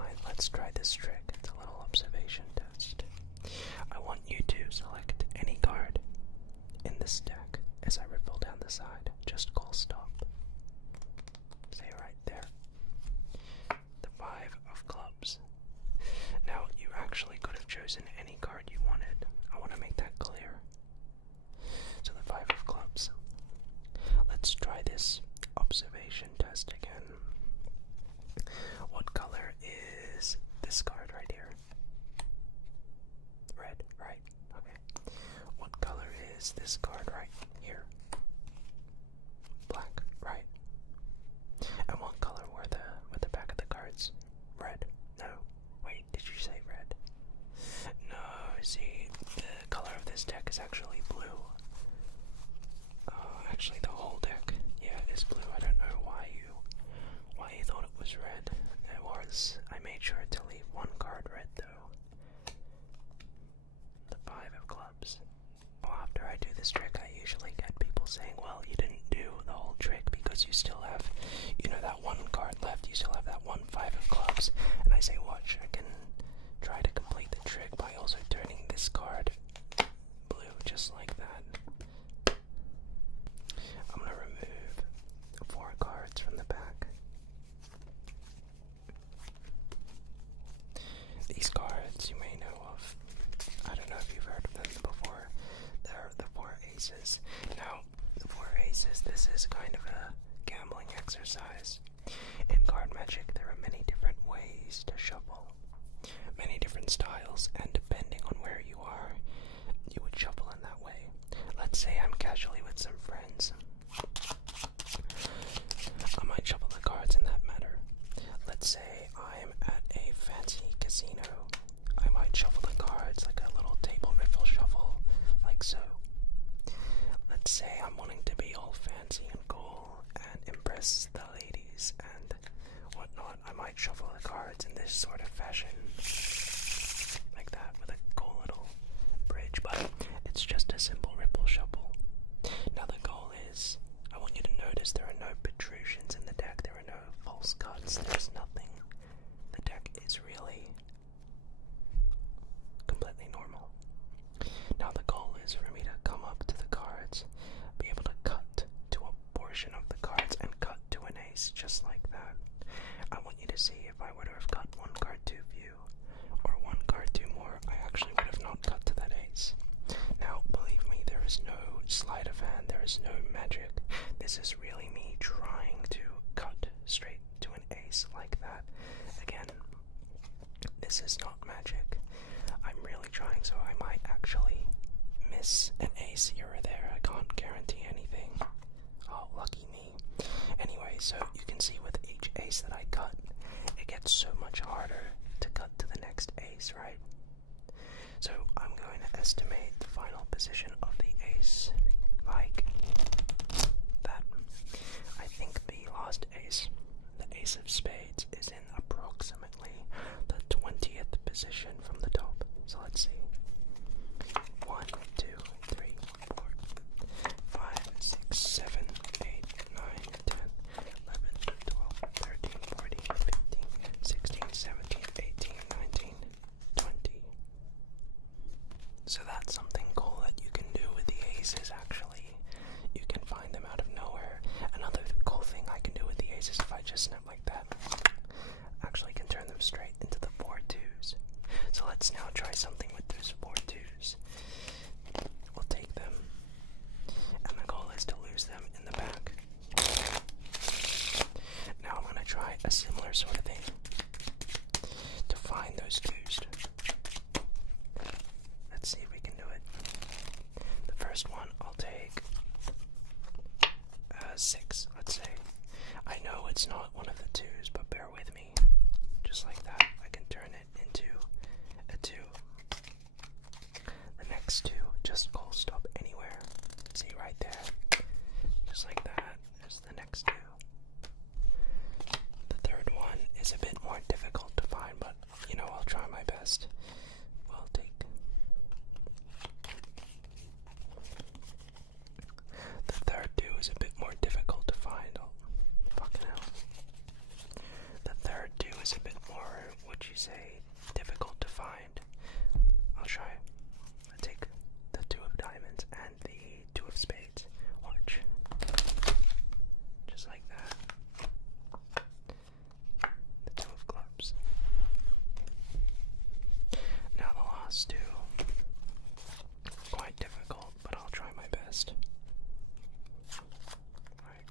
fine. Let's try this trick. It's a little observation test. I want you to select any card in this deck as I ripple down the side. Just call stop. Say right there. The 5 of clubs. Now, you actually could have chosen any card you wanted. I want to make that clear. So the 5 of clubs. Let's try this observation test again. What color is this card right here? Red, right? Okay. What color is this card right here? Black, right? And what color were the back of the cards? Red. No. Wait, did you say red? No, see, the color of this deck is actually blue. Actually, the whole deck, yeah, is blue. I don't know why you thought it was red. It was. I made sure to leave one card red though. The 5 of clubs. Well, after I do this trick, I usually get people saying, well, you didn't do the whole trick because you still have, that one card left. You still have that one 5 of clubs. And I say, watch, I can try to complete the trick by also turning this card blue, just like that. I'm going to remove 4 cards from the back. These cards you may know of. I don't know if you've heard of them before. They're the 4 aces. Now, the 4 aces, this is kind of a gambling exercise. In card magic, there are many different ways to shuffle. Many different styles, and depending on where you are, you would shuffle in that way. Let's say I'm casually with some friends. I might shuffle the cards in that manner. Let's say I'm at a fancy casino. I might shuffle the cards like a little table riffle shuffle, like so. Let's say I'm wanting to be all fancy and cool and impress the ladies and whatnot. I might shuffle the cards in this sort of fashion, like that, with a cool little bridge, but it's just a simple ripple shuffle. Now the goal is, I want you to notice there are no protrusions in the deck, there are no false cuts, there's nothing. The deck is really completely normal. Now the goal is for me to come up to the cards, be able to cut to a portion of the cards and cut to an ace, just like that. I want you to see if I were to have cut one card too few, or one card too more, I actually would have not cut to that ace. Now, believe me, there is no sleight of hand, there is no magic. This is really me trying to cut straight to an ace like that. Again, this is not magic. I'm really trying, so I might actually miss an ace here or there. I can't guarantee anything. Oh, lucky me. Anyway, so you can see with each ace that I cut, it gets so much harder to cut to the next ace, right? So I'm going to estimate the final position of the ace like that. I think the last ace, the ace of spades, is in approximately the 20th position from the top. So let's see. 1, 2, 3, 4, 5, 6, 7, 8, 9, 10, 11, 12, 13, 14, 15, 16, 17, 18, 19, 20. So that's something cool that you can do with the aces, actually. You can find them out of nowhere. Another cool thing I can do with the aces, if I just snap like that, actually can turn them straight into the 4 twos. So let's now try something with those 4 twos. We'll take them, and the goal is to lose them in the back. Now I'm going to try a similar sort of thing to find those twos. Let's see if we can do it. The first one, I'll take 6, let's say. I know it's not one of the twos, but bear with me. Just like that, I can turn it into a 2. The next 2, just call stop anywhere. See right there. Just like that, there's the next 2. The third one is a bit more difficult to find, but I'll try my best. We'll take the third 2 is a bit more difficult to find. Oh, fucking hell. The third 2 is a bit more, would say difficult to find, I'll try. I take the 2 of diamonds and the 2 of spades. Watch. Just like that. The 2 of clubs. Now the last 2. Quite difficult, but I'll try my best. Right.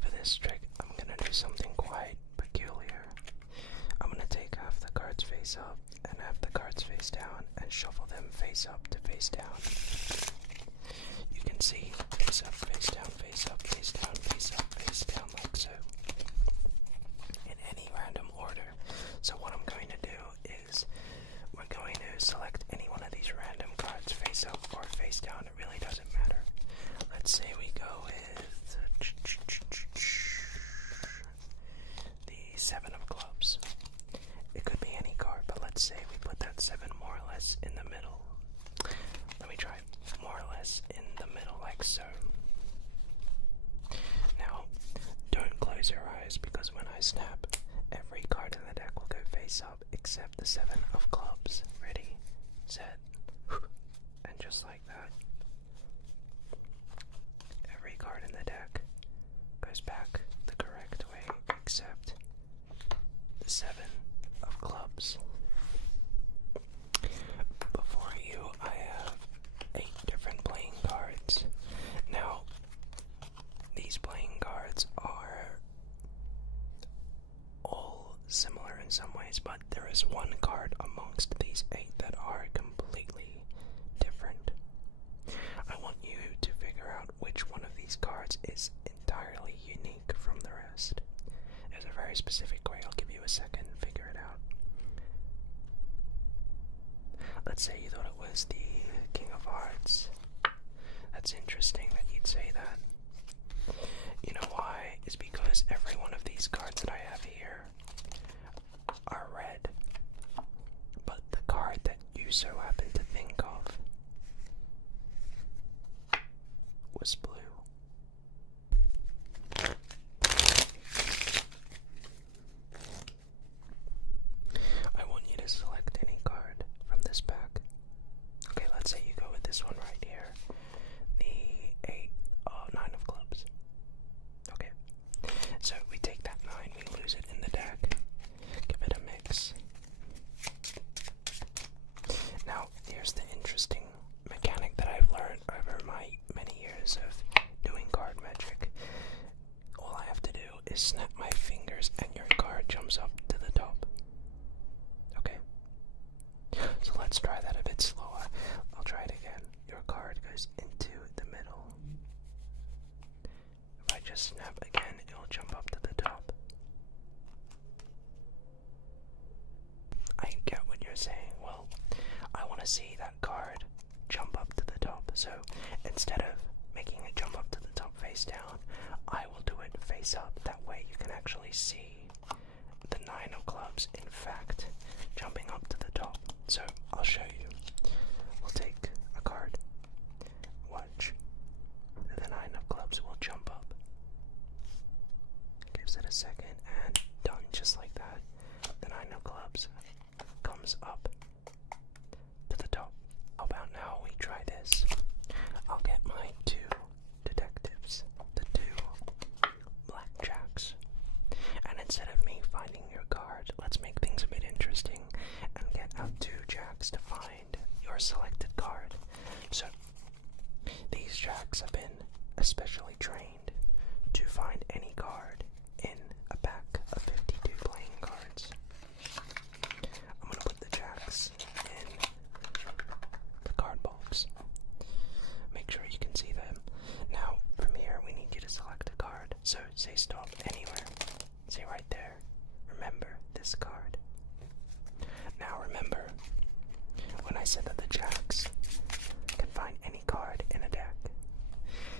For this trick, I'm gonna do something quite peculiar. I'm gonna take half the cards face up and half the cards face down and shuffle them face up to face down. You can see face up, face down, face up, face down, face up, face down, like so. In any random order. So what I'm going to do is we're going to select any one of these random cards face up or face down. It really doesn't matter. Let's say we go with the 7 of clubs. It could be any card, but let's say we put that 7 more or less in the middle. Let me try more or less in the middle, like so. Now, don't close your eyes, because when I snap, every card in the deck will go face up except the 7 of clubs. Ready, set, and just like that, every card in the deck goes back the correct way except the 7 of clubs. Before you, I have 8 different playing cards. Now, these playing cards are all similar in some ways, but there is one card amongst these 8 that are completely different. I want you to figure out which one of these cards is entirely unique from the rest. There's a very specific way. I'll give you a second to figure it out. Let's say you thought it was the King of Hearts. That's interesting that you'd say that. You know why? It's because every one of these cards that I have here are red. But the card that you so happen to think of was blue. I want you to select any card from this pack. Okay, let's say you go with this one right here. The 9 of clubs. Okay. So we take that 9, we lose it in the deck. Give it a mix. Now, here's the interesting mechanic that I've learned over my many years of doing card magic. All I have to do is snap my fingers and your card jumps up to the top. Okay? So let's try that a bit slower. I'll try it again. Your card goes into the middle. If I just snap again, it'll jump up to the top. I get what you're saying. Well, I want to see that card jump up to the top. So instead of making it jump up to the top face down, I will do it face up. That way you can actually see the 9 of clubs, in fact, jumping up to the top. So I'll show you. We'll take a card. Watch. The 9 of clubs will jump up. Gives it a second and done, just like that. The 9 of clubs comes up to the top. How about now we try this? I'll get my 2 detectives, the 2 blackjacks. And instead of me finding your card, let's make things a bit interesting and get out 2 jacks to find your selected card. So, these jacks have been especially trained to find any card in a pack of 52 playing cards. I'm going to put the jacks in the card box. Make sure you can see them. Now, from here, we need you to select a card. So, say stop anywhere. Say right there. Remember this card. Now, remember, when I said that the jacks can find any card in a deck,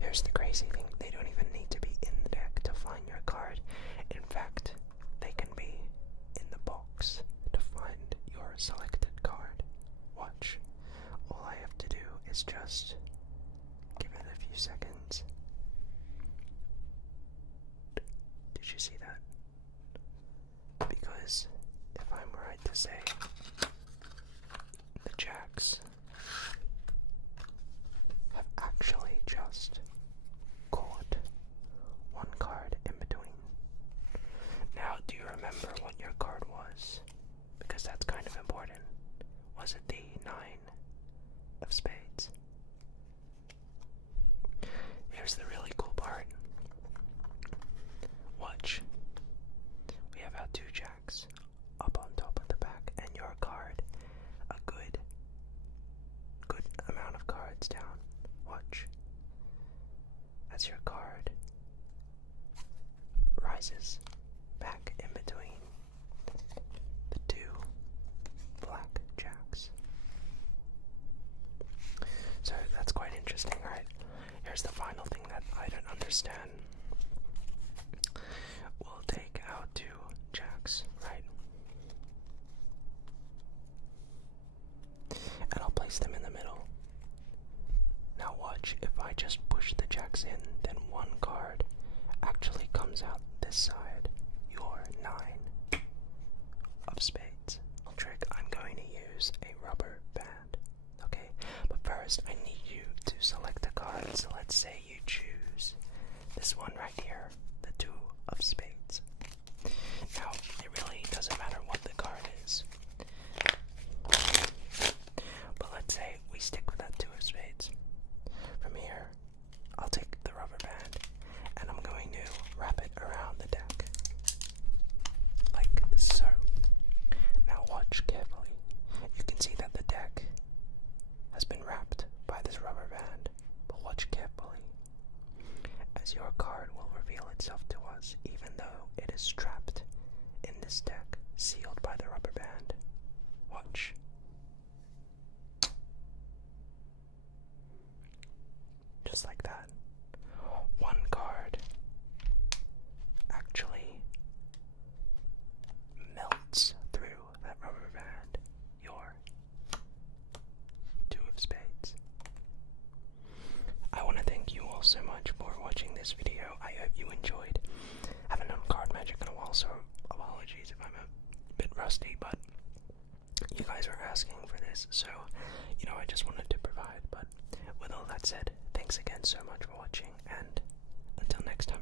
here's the crazy thing. They don't even need to be in the deck to find your card. In fact, they can be in the box to find your selected card. is just give it a few seconds. Did you see that? Because if I'm right to say, the jacks have actually just caught one card in between. Now, do you remember what your card was? Because that's kind of important. Was it the 9 of spades? Here's the really cool part. Watch. We have our 2 jacks up on top of the back, and your card, a good amount of cards down. Watch. As your card rises back in between the 2 black jacks. So that's quite interesting, right? Here's the final thing that I don't understand. We'll take our 2 jacks, right? And I'll place them in the middle. Now watch, if I just push the jacks in, then one card actually comes out this side, your 9 of spades. Trick, I'm going to use a rubber band, okay? But first, I need you to select a card. So let's say you choose this one right here, the 2 of spades. Now, it really doesn't matter what the card is. But let's say we stick with that 2 of spades. From here, I'll take the rubber band and I'm going to wrap it around the deck. Like so. Now watch carefully. You can see that the deck has been wrapped by this rubber band. But watch carefully, as your card will reveal itself to us even though it is trapped in this deck, sealed by the rubber band. Watch. Just like that. One card actually melts through that rubber band. Your 2 of spades. I want to thank you all so much for watching this video. I hope you enjoyed. Haven't done card magic in a while, so apologies if I'm a bit rusty, but you guys are asking for this, so I just wanted to provide. But with all that said, thanks again so much for watching, and until next time,